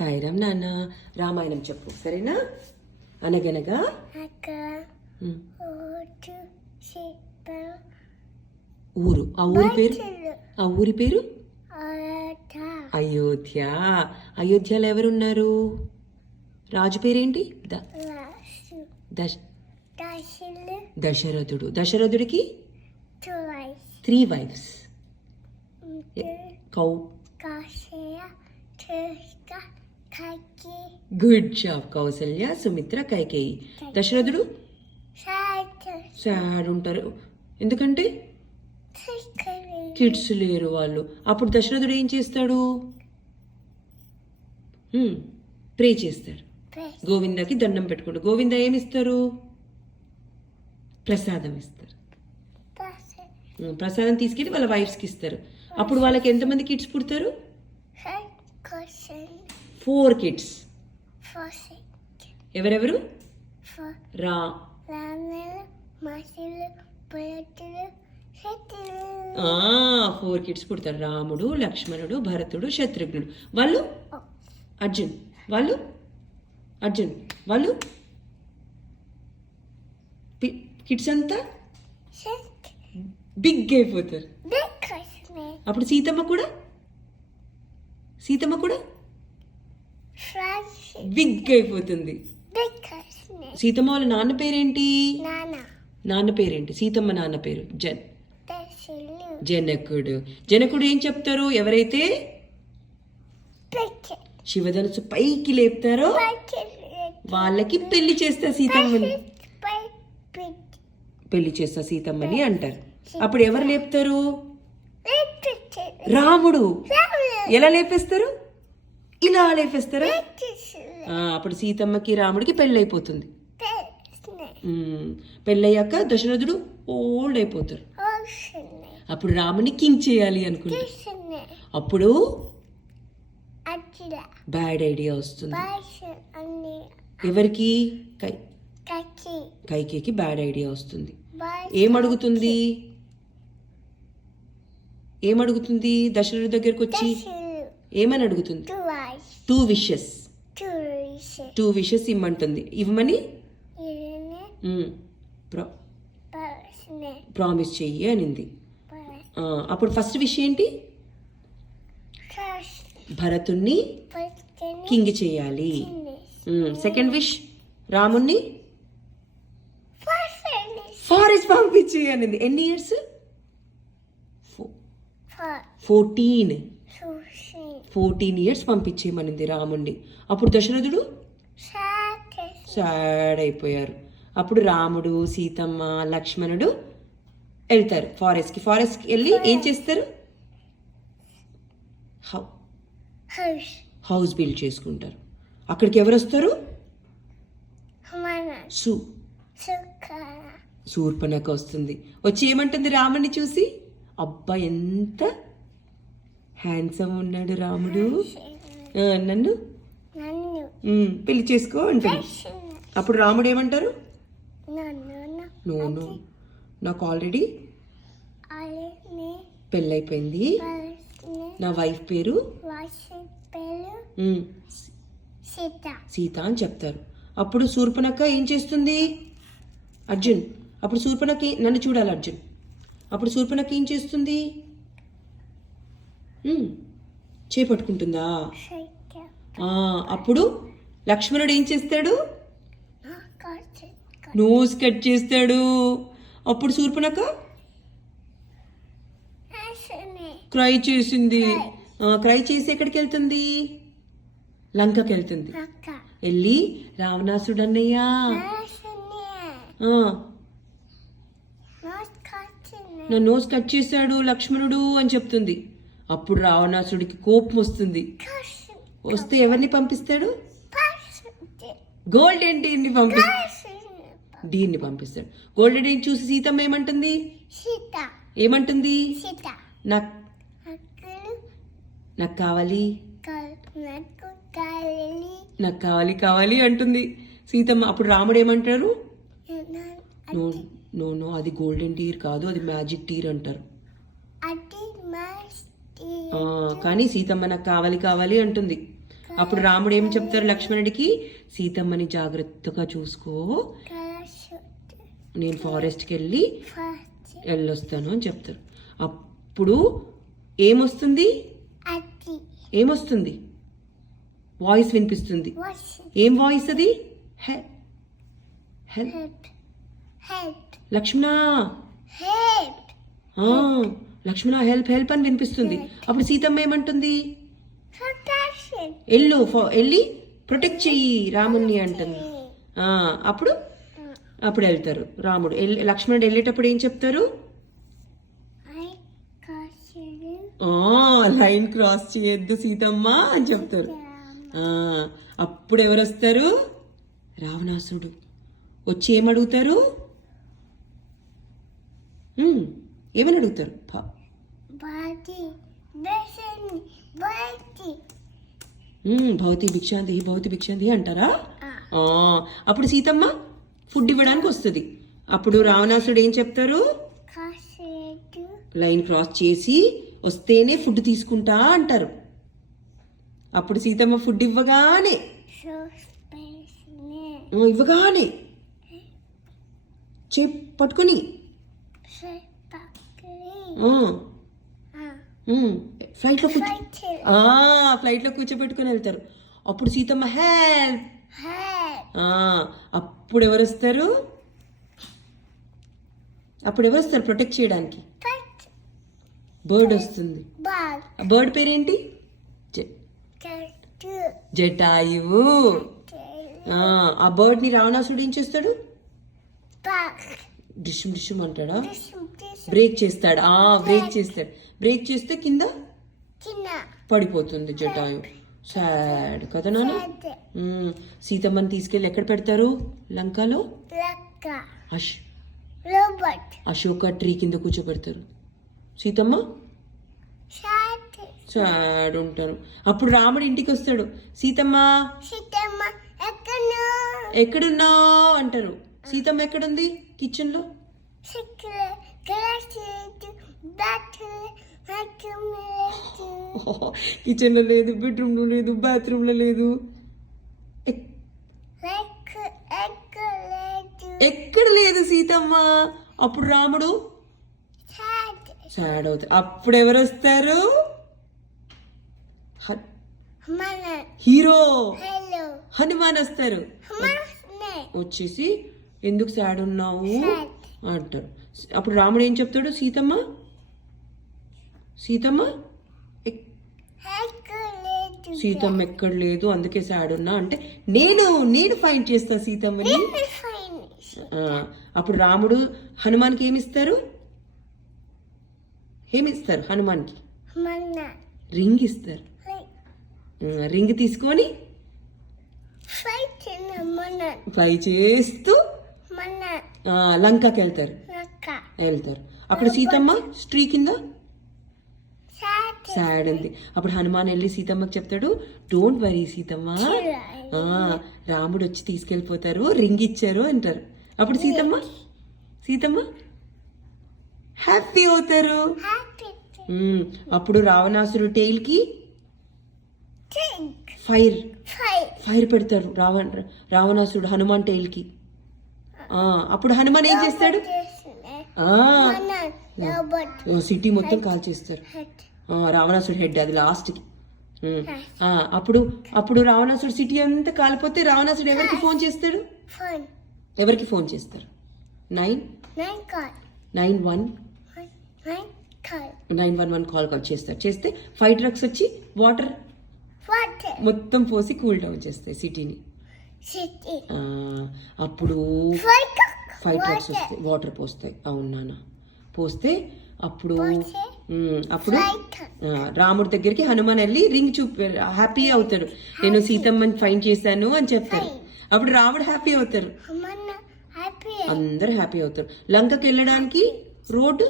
సాయిరామ్ నాన్న. రామాయణం చెప్పు, సరేనా? అనగనగా ఊరు. ఆ ఊరి పేరు అయోధ్య. అయోధ్యలో ఎవరున్నారు? రాజు పేరేంటి? దశరథుడు. దశరథుడికి 3 wives. Good job. Kausalya, Sumitra, Kaikeyi. దశరథుడు సాడ్ ఉంటారు, ఎందుకంటే కిడ్స్ లేరు వాళ్ళు. అప్పుడు దశరథుడు ఏం చేస్తాడు? ప్రే చేస్తాడు. గోవిందకి దండం పెట్టుకుంటాడు. గోవింద ఏమిస్తారు? ప్రసాదం ఇస్తారు. ప్రసాదం తీసుకెళ్ళి వాళ్ళ వైఫ్స్కి ఇస్తారు. అప్పుడు వాళ్ళకి ఎంతమంది కిడ్స్ పుడతారు? 4 kids. ఎవరెవరు? 4 kids పుడతారు. రాముడు, లక్ష్మణుడు, భరతుడు, శత్రుఘ్నుడు. వాళ్ళు అర్జున్. వాళ్ళు కిడ్స్ అంతా బిగ్ అయిపోతారు. అప్పుడు సీతమ్మ కూడా బిగ్ అయిపోతుంది. సీతమ్మ వాళ్ళ నాన్న పేరేంటి? సీతమ్మ నాన్న పేరు జనకుడు. జనకుడు ఏం చెప్తారు? ఎవరైతే శివధనుసు పైకి లేపుతారో వాళ్ళకి పెళ్లి చేస్తా సీతమ్మని అంటారు. అప్పుడు ఎవరు లేపుతారు? రాముడు. ఎలా లేపేస్తారు? ఇలా లేపేస్తారా? అప్పుడు సీతమ్మకి రాముడికి పెళ్ళైపోతుంది. పెళ్ళయ్యాక దశరథుడు ఓల్డ్ అయిపోతారు. అప్పుడు రాముని కింగ్ చేయాలి అనుకుంటారు. అప్పుడు బ్యాడ్ ఐడియా వస్తుంది. ఎవరికి? కైకేయికి బ్యాడ్ ఐడియా వస్తుంది. ఏమడుగుతుంది దశరథుడి దగ్గరకు వచ్చి? ఏమని అడుగుతుంది? 2 wishes ఇమ్మంటుంది. ఇవ్వమని ప్రామిస్ చెయ్యి అనింది. అప్పుడు ఫస్ట్ విష్ ఏంటి? భరతుణ్ణి కింగ్ చేయాలి. సెకండ్ విష్ రాముణ్ణి ఫారెస్ట్ పంపించి అనింది. ఎన్ని ఇయర్స్? 14 years పంపించేయమనింది రాముణ్ణి. అప్పుడు దశరథుడు సాడ్ అయిపోయారు. అప్పుడు రాముడు, సీతమ్మ, లక్ష్మణుడు వెళ్తారు ఫారెస్ట్కి వెళ్ళి ఏం చేస్తారు? హౌస్ బిల్డ్ చేసుకుంటారు. అక్కడికి ఎవరు వస్తారు? శూర్పణఖ వస్తుంది. వచ్చి ఏమంటుంది రాముడిని చూసి? అబ్బా ఎంత హ్యాండ్సమ్ ఉన్నాడు రాముడు, నన్ను పెళ్లి చేసుకో అంటాడు. అప్పుడు రాముడు ఏమంటారు? నో నాకు ఆల్రెడీ పెళ్ళైపోయింది, నా వైఫ్ పేరు సీత అని చెప్తారు. అప్పుడు శూర్పణఖ ఏం చేస్తుంది? అర్జున్. అప్పుడు శూర్పణఖ నన్ను చూడాలి అర్జున్. అప్పుడు శూర్పణఖ ఏం చేస్తుంది? చేపట్టుకుంటుందా? అప్పుడు లక్ష్మణుడు ఏం చేస్తాడు? నోస్ కట్ చేస్తాడు. అప్పుడు శూర్పణఖ క్రై చేసింది. క్రై చేసి ఎక్కడికి వెళ్తుంది? లంకకి వెళ్తుంది. వెళ్ళి రావణాసుడు అన్నయ్యా నా నోస్ కట్ చేశాడు లక్ష్మణుడు అని చెప్తుంది. అప్పుడు రావణాసుడికి కోపం వస్తుంది. వస్తే ఎవరిని పంపిస్తాడు? గోల్డెన్ డీర్ని పంపిస్తాడు. గోల్డెన్ డీర్ చూసి సీతమ్మ ఏమంటుంది? నాకు కావాలి అంటుంది సీతమ్మ. అప్పుడు రాముడు ఏమంటారు? నో అది గోల్డెన్ టీర్ కాదు, అది మ్యాజిక్ టీర్ అంటారు. కానీ సీతమ్మ నాకు కావాలి అంటుంది. అప్పుడు రాముడు ఏం చెప్తారు లక్ష్మణుడికి, సీతమ్మని జాగ్రత్తగా చూసుకో, నేను ఫారెస్ట్కి వెళ్ళొస్తాను అని చెప్తారు. అప్పుడు ఏమొస్తుంది, ఏమొస్తుంది, వాయిస్ వినిపిస్తుంది. ఏం వాయిస్ అది? హెల్ప్ లక్ష్మణ, లక్ష్మణ హెల్ప్ హెల్ప్ అని వినిపిస్తుంది. అప్పుడు సీతమ్మ ఏమంటుంది, వెళ్ళి ప్రొటెక్ట్ చెయ్యి రాముణ్ణి అంటుంది. అప్పుడు అప్పుడు వెళ్తారు. రాముడు లక్ష్మణుడు వెళ్ళేటప్పుడు ఏం చెప్తారు, లైన్ క్రాస్ చేయొద్దు సీతమ్మ అని చెప్తారు. అప్పుడు ఎవరు వస్తారు, రావణాసుడు వచ్చి ఏమడుగుతారు, ఏమని అడుగుతారు, భవతి భిక్షాంతి భవతి భిక్షాంతి అంటారా. అప్పుడు సీతమ్మ ఫుడ్ ఇవ్వడానికి వస్తుంది. అప్పుడు రావణాసుడు ఏం చెప్తారు, లైన్ క్రాస్ చేసి వస్తేనే ఫుడ్ తీసుకుంటా అంటారు. అప్పుడు సీతమ్మ ఫుడ్ ఇవ్వగానే పట్టుకొని ఫ్లైట్ లో కూర్చోబెట్టుకుని వెళ్తారు. అప్పుడు సీతమ్మ హెల్ప్, అప్పుడు ఎవరు వస్తారు, ప్రొటెక్ట్ చేయడానికి, బర్డ్ వస్తుంది. బర్డ్ పేరేంటి, జటాయువు. ఆ బర్డ్ ని రావణాసుడు ఏం చేస్తాడు, డిషుమ్ డిషుమ్ అంటాడా, బ్రేక్ చేస్తాడు. బ్రేక్ చేస్తే కింద పడిపోతుంది జటాయు. సాడ్ కదా నాన్న. సీతమ్మని తీసుకెళ్ళి ఎక్కడ పెడతారు, లంకలో అశోక ట్రీ కింద కూర్చోబెడతారు. సీతమ్మ సాడ్ ఉంటారు. అప్పుడు రాముడు ఇంటికి వస్తాడు. సీతమ్మ ఎక్కడున్నావు అంటారు. సీతమ్మ ఎక్కడుంది, కిచెన్ లో. కిచెన్ లో లేదు, బెడ్రూమ్ లో లేదు, బాత్రూమ్ లో లేదు, ఎక్కడ లేదు సీతమ్మ. అప్పుడు రాముడు సాడ్ అవుతారు. అప్పుడు ఎవరు వస్తారు, హీరో హనుమాన్ వస్తారు. వచ్చేసి ఎందుకు సాడ్ ఉన్నావు అంటారు. అప్పుడు రాముడు ఏం చెప్తాడు, సీతమ్మ ఎక్కడ లేదు అందుకే సాడ్ ఉన్నా అంటే, నేను ఫైండ్ చేస్తా సీతమ్మని. అప్పుడు రాముడు హనుమాన్కి ఏమిస్తారు, హనుమాన్కి రింగ్ ఇస్తారు. రింగ్ తీసుకొని ఫ్లై చేస్తూ లంకకి వెళ్తారు. అప్పుడు సీతమ్మ స్ట్రీ కింద సాడ్ ఉంది. అప్పుడు హనుమాన్ వెళ్ళి సీతమ్మకి చెప్తాడు, డోంట్ వరీ సీతమ్మ, రాముడు వచ్చి తీసుకెళ్ళిపోతారు, రింగ్ ఇచ్చారు అంటారు. అప్పుడు సీతమ్మ హ్యాపీ అవుతారు. అప్పుడు రావణాసురు టెయిల్ కి ఫైర్ పెడతారు రావణాసురుడు హనుమాన్ టెయిల్ కి. అప్పుడు హనుమాన్ ఏం చేస్తాడు, సిటీ మొత్తం కాల్ చేస్తారు. రావణాసుడు హెడ్ అది లాస్ట్ కి. అప్పుడు రావణాసుడు సిటీ అంతా కాలిపోతే రావణాసుడు ఎవరికి ఫోన్ చేస్తాడు, 911 కాల్ చేస్తారు. చేస్తే 5 ట్రక్స్ వచ్చి వాటర్ మొత్తం పోసి కూల్ డౌన్ చేస్తాయి సిటీని. అప్పుడు 5 ట్రక్స్ వస్తాయి, వాటర్ పోస్తాయి. అవును నాన్న, పోస్తే అప్పుడు రాముడి దగ్గరికి హనుమాన్ వెళ్ళి రింగ్ హ్యాపీ అవుతాడు, నేను సీతమ్మని ఫైండ్ చేశాను అని చెప్తారు. అప్పుడు రాముడు హ్యాపీ అవుతారు, అందరు హ్యాపీ అవుతారు. లంకకి వెళ్ళడానికి రోడ్డు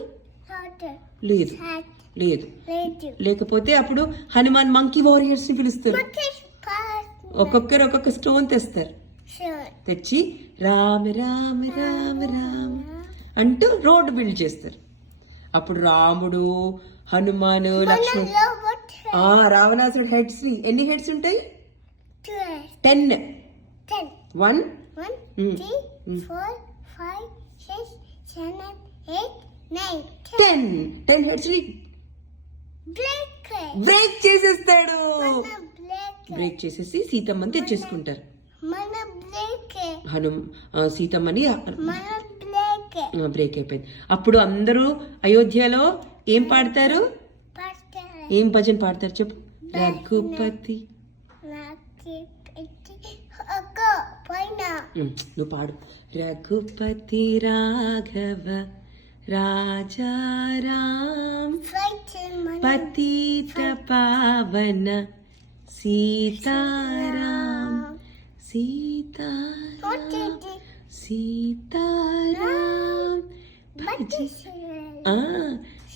లేకపోతే అప్పుడు హనుమాన్ మంకీ వారియర్స్ ని పిలుస్తారు. ఒక్కొక్కరు ఒక్కొక్క స్టోన్ తెస్తారు. తెచ్చి రామ రామ రామ రామ అంటూ రోడ్డు బిల్డ్ చేస్తారు. అప్పుడు రాముడు, హనుమాన్, లక్ష్మణ్, రావణాసుడు హెడ్స్ ని, ఎన్ని హెడ్స్ ఉంటాయి, 10. 1. 1, 2, 3, 4, 5, 6, 7, 8, 9, 10. 10 heads ని బ్రేక్ చేసేస్తాడు. బ్రేక్ చేసేసి సీతమ్మని తెచ్చేసుకుంటారు. సీతమ్మని బ్రేక్ అయిపోయింది. అప్పుడు అందరూ అయోధ్యలో ఏం పాడతారు? ఏం భజన పాడతారు చెప్పు? రఘుపతి. నువ్వు పాడు. రఘుపతి రాఘవ రాజారాం పతిత పావన సీతారాం సీతారాం సీతారాం భజ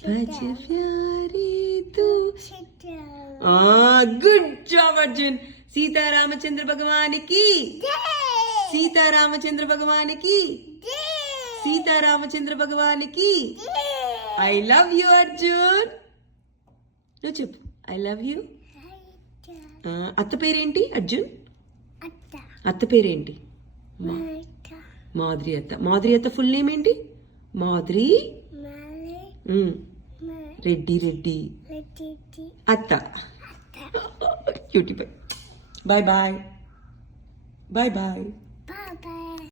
భజ ప్యారీ తూ. Good job Arjun. సీతారామచంద్ర భగవానికి, సీతారామచంద్ర భగవానికి, సీతారామచంద్ర భగవానికి. I love you Arjun. నువ్వు చెప్పు ఐ లవ్ యూ. అత్త పేరేంటి అర్జున్? అత్త పేరేంటి? మాధురి అత్త. మాధురి అత్త ఫుల్ నేమ్ ఏంటి? మాధురి రెడ్డి రెడ్డి అత్త. Cutie bye. Bye bye. Bye bye.